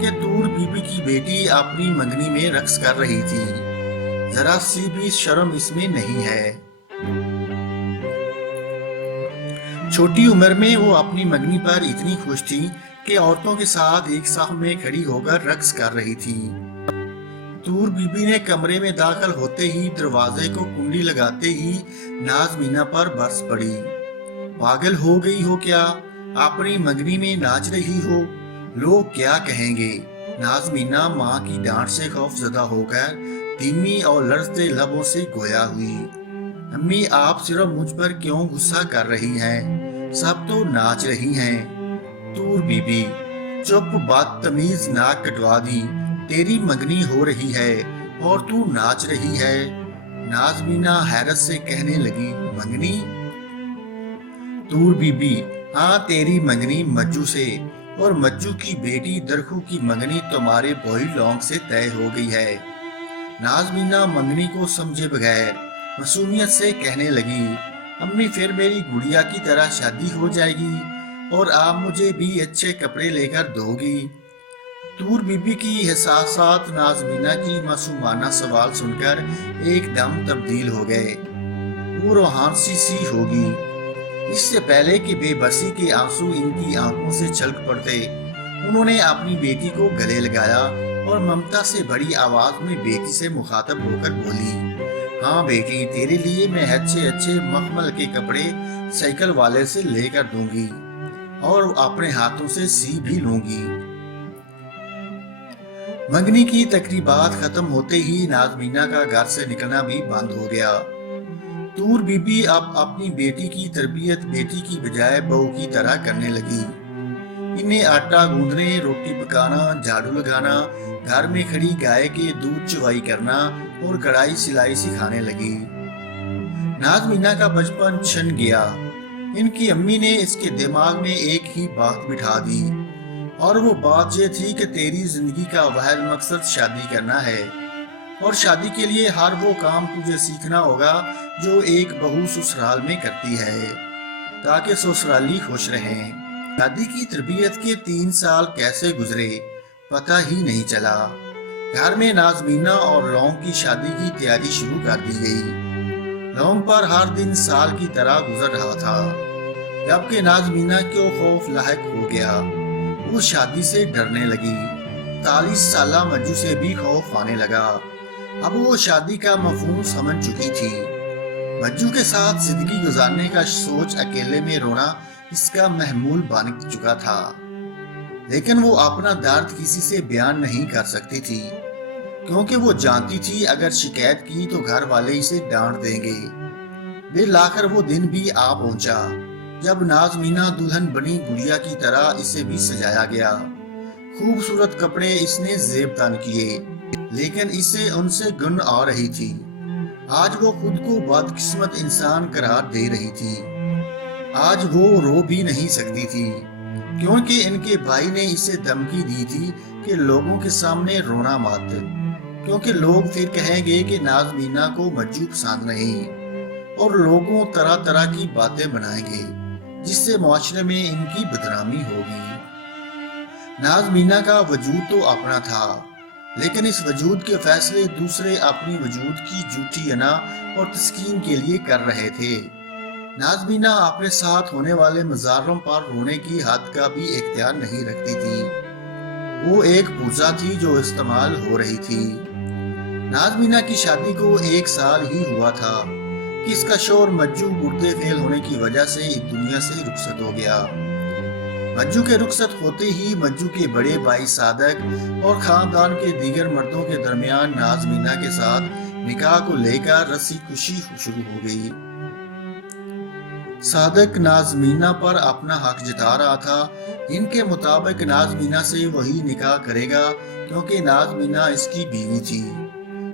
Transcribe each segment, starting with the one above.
کہ تور بیبی کی بیٹی اپنی منگنی میں رقص کر رہی تھی۔ ذرا سی بھی شرم اس میں نہیں ہے۔ چھوٹی عمر میں وہ اپنی منگنی پر اتنی خوش تھی کہ عورتوں کے ساتھ ایک صف میں کھڑی ہو کر رقص کر رہی تھی۔ تور بی بی نے کمرے میں داخل ہوتے ہی دروازے کو کنڈی لگاتے ہی ناز مینا پر برس پڑی۔ پاگل ہو گئی ہو کیا؟ اپنی منگنی میں ناچ رہی ہو، لوگ کیا کہیں گے؟ ناز مینا ماں کی ڈانٹ سے خوف زدہ ہو کر دھیمی اور لرزتے لبوں سے گویا ہوئی۔ امی آپ صرف مجھ پر کیوں غصہ کر رہی ہیں؟ سب تو ناچ رہی ہیں۔ تور بی بی چپ، بدتمیز، ناک کٹوا دی، تیری منگنی ہو رہی ہے اور تو ناچ رہی ہے۔ ناز مینا حیرت سے کہنے لگی، منگنی؟ تور بی بی ہاں، تیری منگنی مجو سے، اور مجو کی بیٹی درخو کی منگنی تمہارے بھوئی لونگ سے طے ہو گئی ہے۔ ناز مینا منگنی کو سمجھے بغیر معصومیت سے کہنے لگی، امی پھر میری گڑیا کی طرح شادی ہو جائے گی اور آپ مجھے بھی اچھے کپڑے لے کر دو گی؟ تور بی بی کی احساسات ناز مینا کی معصومانہ سوال سن کر ایک دم تبدیل ہو گئے۔ وہ روحانسی سی ہوگی۔ اس سے پہلے کہ بے بسی کے آنسو ان کی آنکھوں سے چھلک پڑتے، انہوں نے اپنی بیٹی کو گلے لگایا اور ممتا سے بڑی آواز میں بیٹی سے مخاطب ہو کر بولی، ہاں بیٹی، تیرے لیے میں اچھے اچھے مخمل کے کپڑے سائیکل والے سے لے کر دوں گی اور اپنے ہاتھوں سے سی بھی لوں گی۔ منگنی کی تقریبات ختم ہوتے ہی ناز مینا کا گھر سے نکلنا بھی بند ہو گیا۔ تور بی بی اب اپنی بیٹی کی تربیت بیٹی کی بجائے بہو کی طرح کرنے لگی۔ انہیں آٹا گوندنے، روٹی پکانا، جھاڑو لگانا، گھر میں کھڑی گائے کے دودھ چوائی کرنا اور کڑھائی سلائی سکھانے لگی۔ ناز مینا کا بچپن چھن گیا۔ ان کی امی نے اس کے دماغ میں ایک ہی بات بٹھا دی، اور وہ بات یہ تھی کہ تیری زندگی کا واحد مقصد شادی کرنا ہے، اور شادی کے لیے ہر وہ کام تجھے سیکھنا ہوگا جو ایک بہو سسرال میں کرتی ہے، تاکہ سسرالی خوش رہیں۔ شادی کی تربیت کے 3 سال کیسے گزرے پتہ ہی نہیں چلا۔ گھر میں ناز مینا اور لونگ کی شادی کی تیاری شروع کر دی گئی۔ لونگ پر ہر دن سال کی طرح گزر رہا تھا، جبکہ ناز مینا کو خوف لاحق ہو گیا۔ وہ شادی سے ڈرنے لگی۔ 40 سالہ مجو سے بھی خوف آنے لگا۔ اب وہ شادی کا مفہوم سمجھ چکی تھی۔ مجو کے ساتھ زندگی گزارنے کا سوچ اکیلے میں رونا اس کا محمول بن چکا تھا، لیکن وہ اپنا درد کسی سے بیان نہیں کر سکتی تھی، کیونکہ وہ جانتی تھی اگر شکایت کی تو گھر والے اسے ڈانٹ دیں گے۔ بالآخر وہ دن بھی آ پہنچا جب ناز مینا دلہن بنی گڑیا کی طرح اسے بھی سجایا گیا۔ خوبصورت کپڑے اس نے زیب تن کیے، لیکن اسے ان سے گن آ رہی تھی۔ آج وہ خود کو بدقسمت انسان قرار دے رہی تھی۔ آج وہ رو بھی نہیں سکتی تھی، کیونکہ ان کے بھائی نے اسے دھمکی دی تھی کہ لوگوں کے سامنے رونا مت، کیونکہ لوگ پھر کہیں گے کہ ناز مینا کو مجو پسند نہیں، اور لوگوں طرح طرح کی باتیں بنائیں گے جس سے معاشرے میں ان کی بدنامی ہوگی۔ ناز مینا کا وجود تو اپنا تھا، لیکن اس وجود کے فیصلے دوسرے اپنی وجود کی جھوٹی انا اور تسکین کے لیے کر رہے تھے۔ ناز مینا اپنے ساتھ ہونے والے مظاہروں پر رونے کی حد کا بھی اختیار نہیں رکھتی تھی۔ وہ ایک پرزہ تھی جو استعمال ہو رہی تھی۔ ناز مینا کی شادی کو 1 سال ہی ہوا تھا کہ اس کا شوہر مجو گردے فیل ہونے کی وجہ سے اس دنیا سے رخصت ہو گیا۔ مجو کے رخصت ہوتے ہی مجو کے بڑے بھائی صادق اور خاندان کے دیگر مردوں کے درمیان ناز مینا کے ساتھ نکاح کو لے کر رسی کشی شروع ہو گئی۔ صادق ناز مینا پر اپنا حق جتا رہا تھا۔ ان کے مطابق ناز مینا سے وہی نکاح کرے گا کیونکہ ناز مینا اس کی بیوی تھی،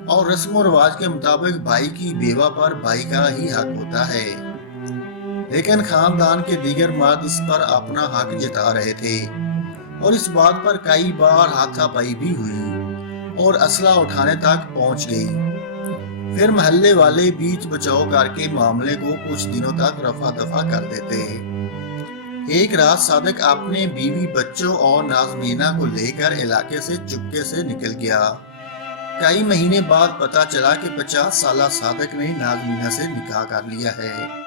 اور رسم و رواج کے مطابق بھائی کی بیوہ پر بھائی کا ہی حق ہوتا ہے۔ لیکن خاندان کے دیگر مرد اس پر اپنا حق جتا رہے تھے، اور اس بات پر کئی بار ہاتھا پائی بھی ہوئی اور اسلحہ اٹھانے تک پہنچ گئی۔ پھر محلے والے بیچ بچاؤ کر کے معاملے کو کچھ دنوں تک رفع دفع کر دیتے۔ ایک رات صادق اپنے بیوی بچوں اور نازمینہ کو لے کر علاقے سے چپکے سے نکل گیا۔ کئی مہینے بعد پتہ چلا کہ 50 سالہ صادق نے نازمینہ سے نکاح کر لیا ہے۔